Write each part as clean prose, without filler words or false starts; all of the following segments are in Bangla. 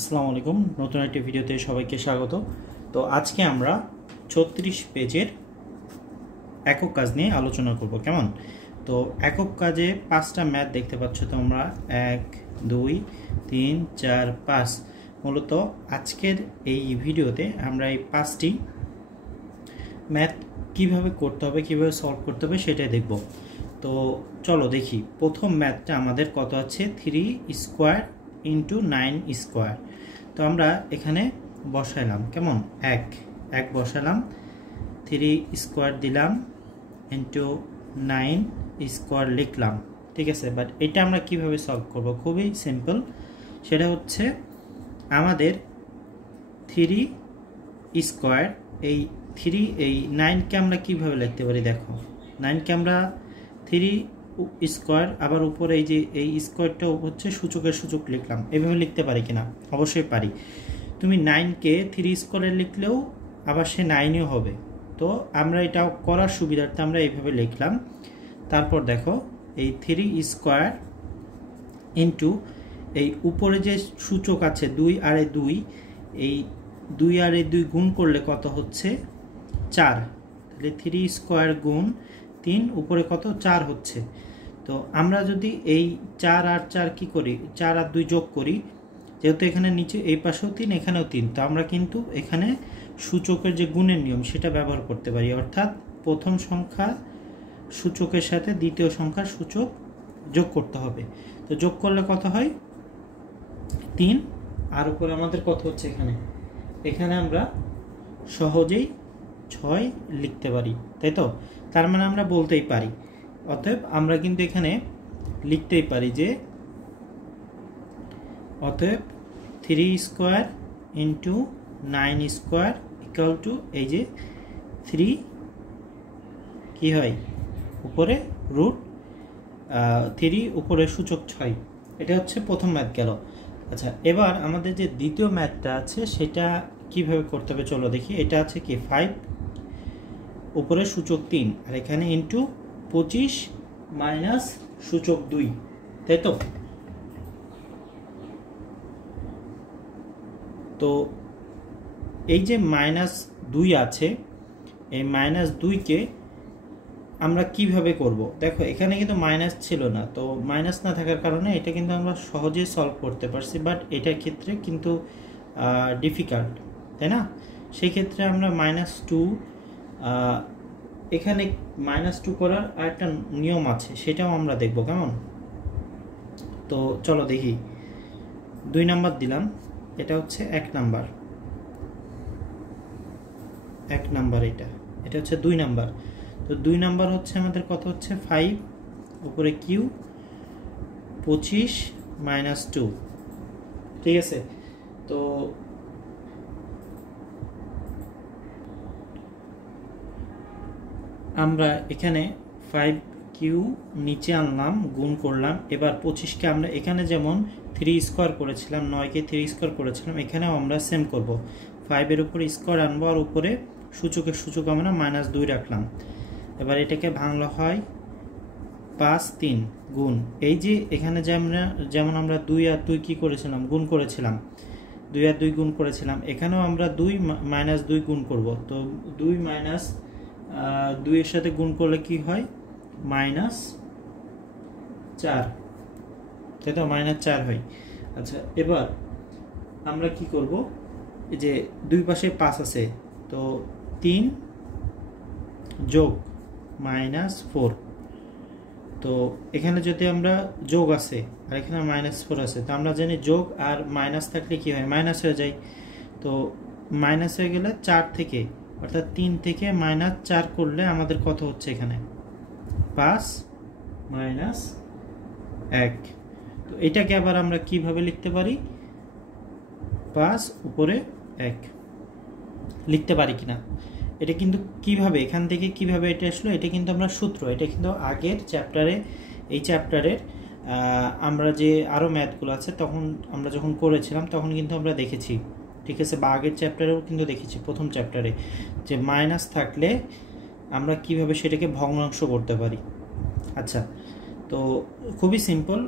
আসসালামু আলাইকুম, নতুন একটি ভিডিওতে সবাইকে স্বাগত। তো আজকে আমরা 36 পেজের একক কাজ নিয়ে আলোচনা করব। কেমন? তো একক কাজে 5টা ম্যাথ দেখতে পাচ্ছ তোমরা, 1 2 3 4 5। মূলত আজকের এই ভিডিওতে আমরা এই 5টি ম্যাথ কিভাবে করতে হবে, কিভাবে সলভ করতে হবে সেটাই দেখব। তো চলো দেখি, প্রথম ম্যাথটা আমাদের কত আছে, 3 স্কোয়ার ইন্টু 9 স্কোয়ার। তো আমরা এখানে বসাইলাম, কেমন, এক বসালাম, 3 স্কোয়ার দিলাম ইন্টু 9 স্কোয়ার লিখলাম, ঠিক আছে। বাট এটা আমরা কিভাবে সলভ করব, খুবই সিম্পল। সেটা হচ্ছে আমাদের 3 স্কোয়ার, এই 9কে আমরা কিভাবে লিখতে পারি, দেখো 9কে আমরা 3 স্কোয়ার, আবার উপরে এই যে এই স্কোয়ারটা হচ্ছে সূচকের সূচক লিখলাম, এভাবে লিখতে পারি কিনা? অবশ্যই পারি। তুমি 9কে 3 স্কোয়ারে লিখলেও আবার সে 9ও হবে। তো আমরা এটা করার সুবিধার্থে আমরা এইভাবে লিখলাম। তারপর দেখো এই 3 স্কোয়ার ইন্টু এই উপরে যে সূচক আছে 2 আর 2, এই 2 আর 2 গুণ করলে কত হচ্ছে, 4। তাহলে 3 স্কোয়ার গুণ 3, উপরে কত, 4 হচ্ছে। তো আমরা যদি এই 4 আর 4 কি করি, 4 আর 2 যোগ করি, যেহেতু এখানে নিচে এই পাশেও 3 এখানেও 3, তো আমরা কিন্তু এখানে সূচকের যে গুণের নিয়ম সেটা ব্যবহার করতে পারি। অর্থাৎ প্রথম সংখ্যা সূচকের সাথে দ্বিতীয় সংখ্যার সূচক যোগ করতে হবে। তো যোগ করলে কত হয়, 3, আর উপরে আমাদের কত হচ্ছে, এখানে আমরা সহজেই 6 লিখতে পারি, তাই তো? তার মানে আমরা বলতেই পারি, অতএব আমরা কিন্তু এখানে লিখতেই পারি যে অতএব 3 square into 9 square equal to, এই যে 3 কি হয়, উপরে রুট 3, উপরে সূচক 6। এটা হচ্ছে প্রথম ম্যাথ গেল। আচ্ছা, এবার আমাদের যে দ্বিতীয় ম্যাথটা আছে সেটা কিভাবে করতে হবে চলো দেখি। এটা আছে কি, 5 উপরে সূচক 3, আর এখানে ইন্টু 25 মাইনাস সূচক 2, তাই তো? তো এই যে -2 আছে, এই -2কে আমরা কিভাবে করব, দেখো এখানে কিন্তু মাইনাস ছিল না, তো মাইনাস না থাকার কারণে এটা কিন্তু আমরা সহজেই সলভ করতে পারছি। বাট এটার ক্ষেত্রে কিন্তু ডিফিকাল্ট, তাই না? সেই ক্ষেত্রে আমরা -2, এখানে -2 করার আরেকটা নিয়ম আছে, সেটাও আমরা দেখব, কেমন? তো চলো দেখি। 2 নাম্বার দিলাম, এটা হচ্ছে 1 নাম্বার, এটা হচ্ছে 2 নাম্বার। তো 2 নাম্বার হচ্ছে আমাদের কত হচ্ছে, 5 উপরে কিউ 25 মাইনাস 2, ঠিক আছে। তো আমরা এখানে 5 কিউ নিচে আনলাম, গুণ করলাম। এবার 25কে আমরা এখানে যেমন 3 স্কোয়ার করেছিলাম, 9কে 3 স্কোয়ার করেছিলাম, এখানেও আমরা সেম করব। 5 এর উপরে স্কোয়ার আনবো, আর উপরে সূচকের সূচক আমরা -2 রাখলাম। এবার এটাকে ভাঙলে হয় 5 3 গুণ, এই যে এখানে যেমন আমরা 2 আর 2 কি করেছিলাম, গুণ করেছিলাম, 2 আর 2 গুণ করেছিলাম, এখানেও আমরা 2 -2 গুণ করব। তো 2 মাইনাস 2 এর সাথে গুণ করলে কি হয়, -4, তাই তো? -4 হয়। আচ্ছা, এবার আমরা কি করব, এই যে দুই পাশে 5 আছে, তো 3 যোগ -4, তো এখানে যদি আমরা যোগ আছে আর এখানে -4 আছে, তো আমরা জানি যোগ আর মাইনাস থাকলে কি হয়, মাইনাস হয়ে যায়। তো মাইনাস হয়ে গেলে 4 থেকে, অর্থাৎ 3 থেকে -4 করলে আমাদের কত হচ্ছে, এখানে 5 -1। তো এটাকে আবার আমরা কিভাবে লিখতে পারি, 5 উপরে 1 লিখতে পারি কিনা? এটা কিন্তু কিভাবে, এখান থেকে কিভাবে এটা আসলো, এটা কিন্তু আমরা সূত্র, এটা কিন্তু আগের চ্যাপ্টারে, এই চ্যাপ্টারের আমরা যে আরও ম্যাথগুলো আছে তখন আমরা যখন করেছিলাম তখন কিন্তু আমরা দেখেছি, ঠিক আছে? বা আগের চ্যাপ্টারেও কিন্তু দেখেছি, প্রথম চ্যাপ্টারে, যে মাইনাস থাকলে আমরা কিভাবে সেটাকে ভগ্নাংশ করতে পারি। আচ্ছা, তো খুবই সিম্পল,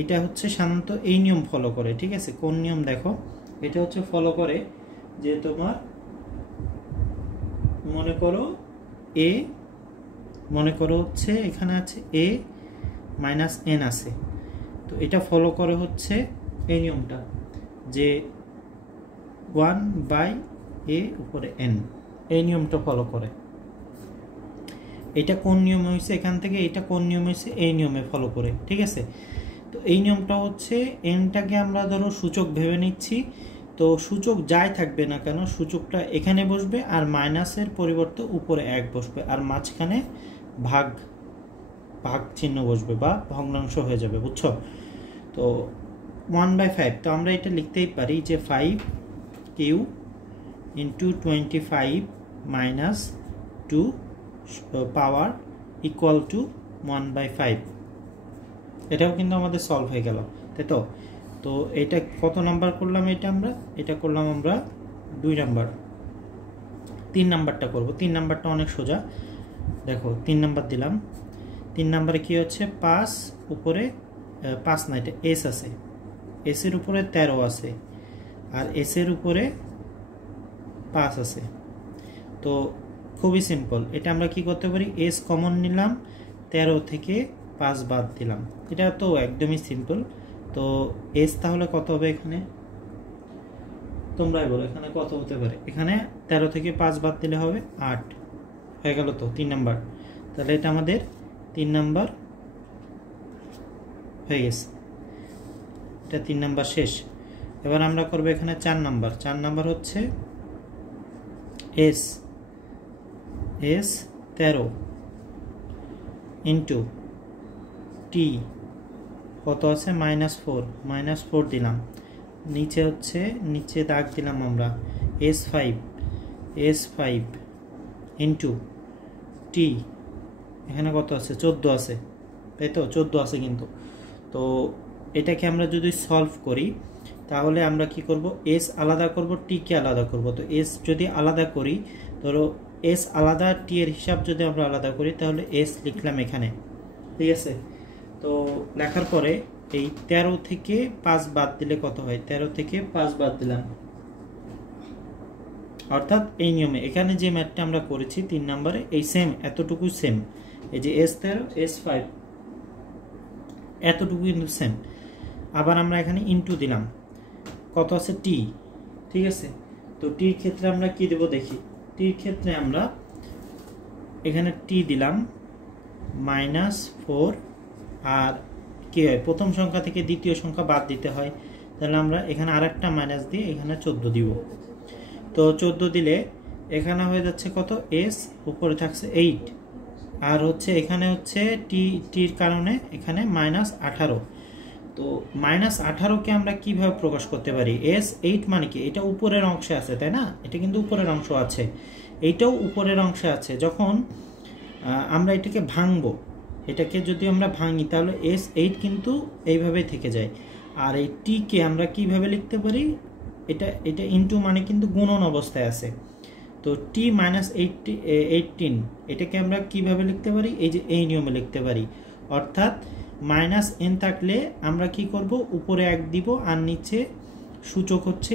এটা হচ্ছে সাধারণত এই নিয়ম ফলো করে, ঠিক আছে? কোন নিয়ম দেখো, এটা হচ্ছে ফলো করে যে তোমার মনে করো এ, মনে করো হচ্ছে এখানে আছে a মাইনাস n আছে, তো এটা ফলো করে হচ্ছে এই নিয়মটা যে 1/a উপরে n, এই নিয়মটা ফলো করে। এটা কোন নিয়মে হয়েছে এখান থেকে, এটা কোন নিয়মে হয়েছে এই নিয়মে ফলো করে, ঠিক আছে। তো এই নিয়মটা হচ্ছে এনটাকে আমরা ধরো সূচক ভেবে নিচ্ছি, তো সূচক যাই থাকবে না কেন সূচকটা এখানে বসবে আর মাইনাসের পরিবর্তে উপরে 1 বসবে আর মাঝখানে ভাগ ভাগ চিহ্ন বসবে বা ভগ্নাংশ হয়ে যাবে, বুঝছো। তো 1/5, তো আমরা এটা লিখতেই পারি যে 5q into 25 minus 2 power equal to 1/5। এটাও কিন্তু আমাদের সলভ হয়ে গেল, তাই তো। তো এটা কত নাম্বার করলাম, এটা করলাম আমরা 2 নাম্বার। 3 নাম্বারটা করব, 3 নাম্বারটা অনেক সোজা। দেখো 3 নাম্বার দিলাম, 3 নাম্বারে কি হচ্ছে 5 উপরে 5 না, এটা এস আছে, এস এর উপরে 13 আছে আর এস এর উপরে 5 আছে। তো খুবই সিম্পল, এটা আমরা কি করতে পারি, এস কমন নিলাম, 13 থেকে 5 বাদ দিলাম, এটা তো একদমই সিম্পল। তো এস তাহলে কত হবে এখানে, তোমরাই বলো এখানে কত হতে পারে। এখানে 13 থেকে 5 বাদ দিলে হবে 8, হয়ে গেল তো 3 নাম্বার। তাহলে এটা আমাদের 3 নাম্বার হয়ে গেছে, এটা 3 নাম্বার শেষ। এবার আমরা করব এখানে 4 নাম্বার। 4 নাম্বার হচ্ছে এস 13 ইন্টু টি কত আছে -4 দিলাম, নিচে হচ্ছে নিচে দাগ দিলাম আমরা S5 ইন্টু টি, এখানে কত আছে 14 আছে, তাই তো 14 আছে কিন্তু। তো এটাকে আমরা যদি সলভ করি তাহলে আমরা কি করব, এস আলাদা করব, টি কে আলাদা করব। তো এস যদি আলাদা করি, ধরো এস আলাদা, টি এর হিসাব যদি আমরা আলাদা করি তাহলে এস লিখলাম এখানে, ঠিক আছে। তো লেখার পরে এই 13 থেকে 5 বাদ দিলে কত হয়, 13 থেকে 5 বাদ দিলাম, অর্থাৎ এই নিয়মে এখানে যে ম্যাথটা আমরা করেছি 3 নম্বরে এই সেম এতটুকু সেম, এই যে S13 S5 এতটুকু কিন্তু সেম। আবার আমরা এখানে ইনটু দিলাম, কত আছে টি, ঠিক আছে। তো টির ক্ষেত্রে আমরা কি দেব দেখি, টির ক্ষেত্রে আমরা এখানে টি দিলাম -4, আর কি হয় প্রথম সংখ্যা থেকে দ্বিতীয় সংখ্যা বাদ দিতে হয়, তাহলে আমরা এখানে আরেকটা মাইনাস দিয়ে এখানে 14 দিব। তো 14 দিলে এখানে হয়ে যাচ্ছে কত, এস উপরে থাকছে 8 আর হচ্ছে এখানে হচ্ছে টির কারণে এখানে -18। তো -18কে আমরা কিভাবে প্রকাশ করতে পারি, S8 মানে কি, এটা উপরের অংশে আছে তাই না, এটা কিন্তু উপরের অংশ আছে, এইটাও উপরের অংশে আছে। যখন আমরা এটাকে ভাঙবো, এটাকে যদি আমরা ভাঙি তাহলে S8 কিন্তু এইভাবে থেকে যায়। আর এই টিকে আমরা কিভাবে লিখতে পারি, এটা ইনটু মানে কিন্তু গুণন অবস্থায় আছে। তো টি -18 এটাকে আমরা কিভাবে লিখতে পারি, এই যে এই নিয়মে লিখতে পারি, অর্থাৎ -n থাকলে আমরা কি করব, উপরে 1 দিব আর নিচে সূচক হচ্ছে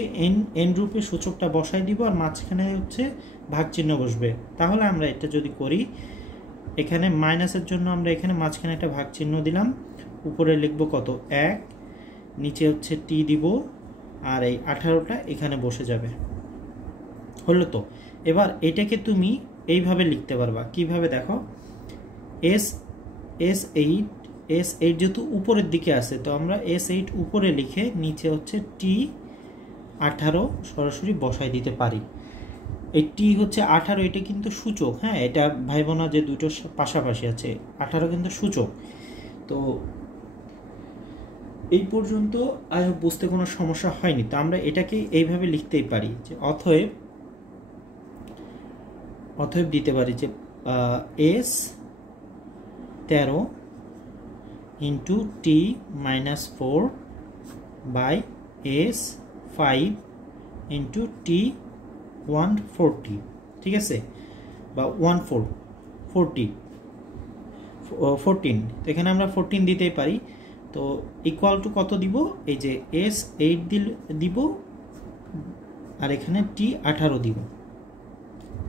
n রূপে সূচকটা বসাই দিব আর মাঝখানে হচ্ছে ভাগ চিহ্ন বসবে। তাহলে আমরা এটা যদি করি, এখানে মাইনাসের জন্য আমরা এখানে মাঝখানে একটা ভাগ চিহ্ন দিলাম, উপরে লিখব কত 1, নিচে হচ্ছে টি দিব আর এই 18টা এখানে বসে যাবে, হলো তো। এবার এটাকে তুমি এইভাবে লিখতে পারবা, কিভাবে দেখো, S8 যেহেতু উপরের দিকে আছে, তো আমরা S8 উপরে লিখে নিচে হচ্ছে T18 সরাসরি বসাই দিতে পারি। এই টি হচ্ছে 18, এটা কিন্তু সূচক, হ্যাঁ, এটা ভাইবো না যে দুটো পাশাপাশি আছে, 18 কিন্তু সূচক। তো এই পর্যন্ত বুঝতে কোনো সমস্যা হয়নি। তো আমরা এটাকে এইভাবে লিখতেই পারি যে অতএব দিতে পারি যে S13 into T -4 by S5 into T 140, ঠিক আছে, বা 14, তো এখানে আমরা 14 দিতেই পারি। তো ইকুয়াল টু কত দিব, এই যে S8 দিব আর এখানে টি 18 দিব।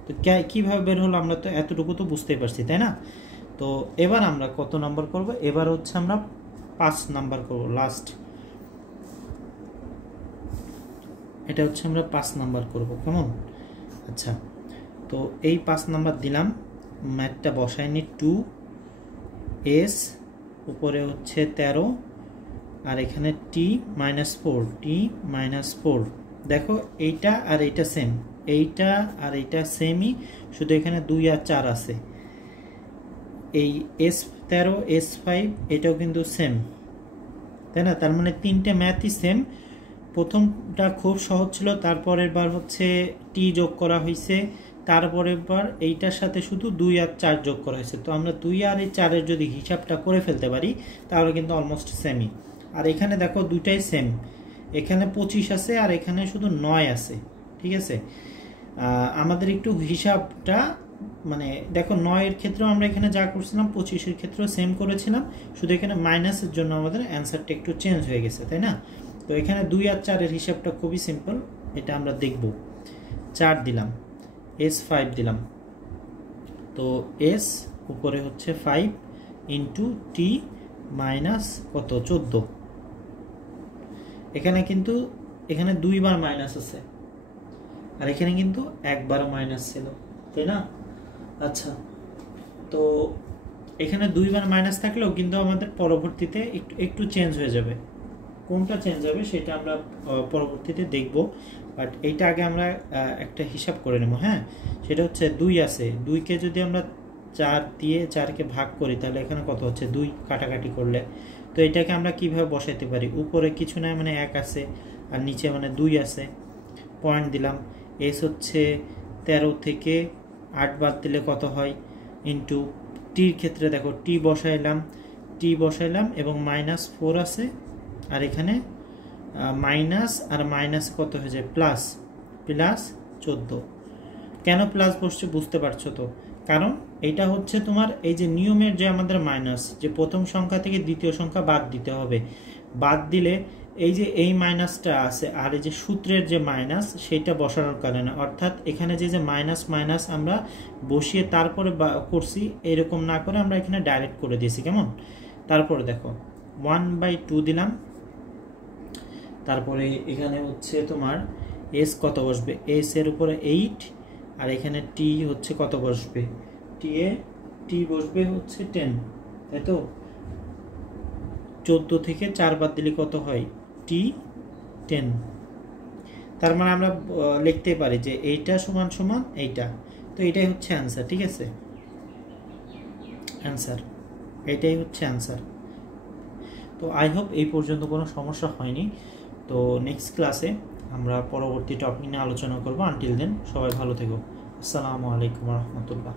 তো কীভাবে বের হলো আমরা তো এতটুকু তো বুঝতেই পারছি, তাই না? তো এবার আমরা কত নাম্বার করব? এবার হচ্ছে আমরা 5 নাম্বার করব, লাস্ট। এটা হচ্ছে আমরা 5 নাম্বার করব, কেমন? আচ্ছা, তো এই 5 নাম্বার দিলাম, ম্যাথটা বসাইনি। 2s উপরে হচ্ছে 13 আর এখানে টি -4 দেখো এইটা আর এইটা সেম, এইটা আর এইটা সেমই, শুধু এখানে 2 আর 4 আছে। এই s13 s5 এটাও কিন্তু সেম, তাই না? তার মানে তিনটে ম্যাথই সেম। প্রথমটা খুব সহজ ছিল, তারপরের বার হচ্ছে টি যোগ করা হয়েছে, তারপরের বার এইটার সাথে শুধু 2 আর 4 যোগ করা হয়েছে। তো আমরা 2 আর 4-এর যদি হিসাবটা করে ফেলতে পারি তাহলে কিন্তু অলমোস্ট সেমই। আর এখানে দেখো দুটাই সেম, এখানে 25 আছে আর এখানে শুধু 9 আছে, ঠিক আছে? আমাদের একটু হিসাবটা মানে দেখো 9-এর ক্ষেত্রেও আমরা এখানে যা করছিলাম 25-এর ক্ষেত্রেও সেম করেছিলাম, শুধু এখানে মাইনাসের জন্য আমাদের অ্যান্সারটা একটু চেঞ্জ হয়ে গেছে, তাই না? তো এখানে 2 আর 4-এর হিসাবটা খুবই সিম্পল, এটা আমরা দেখব। 4 দিলাম, s5 দিলাম, তো s উপরে হচ্ছে 5 ইন্টু টি মাইনাস কত 14। এখানে কিন্তু এখানে 2 বার মাইনাস আছে আর এখানে কিন্তু একবারও মাইনাস ছিল, তাই না? আচ্ছা, তো এখানে 2 বার মাইনাস থাকলেও কিন্তু আমাদের পরবর্তীতে একটু চেঞ্জ হয়ে যাবে। কোনটা চেঞ্জ হবে সেটা আমরা পরবর্তীতে দেখব, বাট এইটা আগে আমরা একটা হিসাব করে নেব। হ্যাঁ, সেটা হচ্ছে 2 আছে, 2কে যদি আমরা 4 দিয়ে 4কে ভাগ করি তাহলে এখানে কত হচ্ছে 2 কাটাকাটি করলে। তো এটাকে আমরা কিভাবে বসাইতে পারি? উপরে কিছু না মানে 1 আছে আর নিচে মানে 2 আছে, পয়েন্ট দিলাম। এস হচ্ছে 13 থেকে 8 বাদ দিলে কত হয়, ইন্টু টির ক্ষেত্রে দেখো টি বসাইলাম এবং -4 আছে আর এখানে মাইনাস আর মাইনাস কত হয়ে যায় প্লাস 14। কেন প্লাস বসছে বুঝতে পারছো তো? কারণ এটা হচ্ছে তোমার এই যে নিয়মের যে আমাদের মাইনাস, যে প্রথম সংখ্যা থেকে দ্বিতীয় সংখ্যা বাদ দিতে হবে, বাদ দিলে এই যে এই মাইনাসটা আছে আর এই যে সূত্রের যে মাইনাস সেটা বসানোর কারণে, অর্থাৎ এখানে যে মাইনাস আমরা বসিয়ে তারপরে করছি, এরকম না করে আমরা এখানে ডাইরেক্ট করে দিয়েছি, কেমন? তারপরে দেখো 1/2 দিলাম, তারপরে এখানে হচ্ছে তোমার s কত বসবে, s এর উপরে 8 আর এখানে t হচ্ছে কত বসবে, t বসবে হচ্ছে 10, তাই তো? 14 থেকে 4 বাদ দিলে কত হয়, t 10। তার মানে আমরা লিখতে পারি যে এইটা সমান সমান এইটা। তো এটাই হচ্ছে অ্যান্সার, ঠিক আছে? এটাই হচ্ছে অ্যান্সার। তো আই হোপ এই পর্যন্ত কোনো সমস্যা হয়নি। তো নেক্সট ক্লাসে আমরা পরবর্তী টপিক নিয়ে আলোচনা করব। আনটিল দেন সবাই ভালো থেকো। আসসালামু আলাইকুম রহমতুল্লাহ।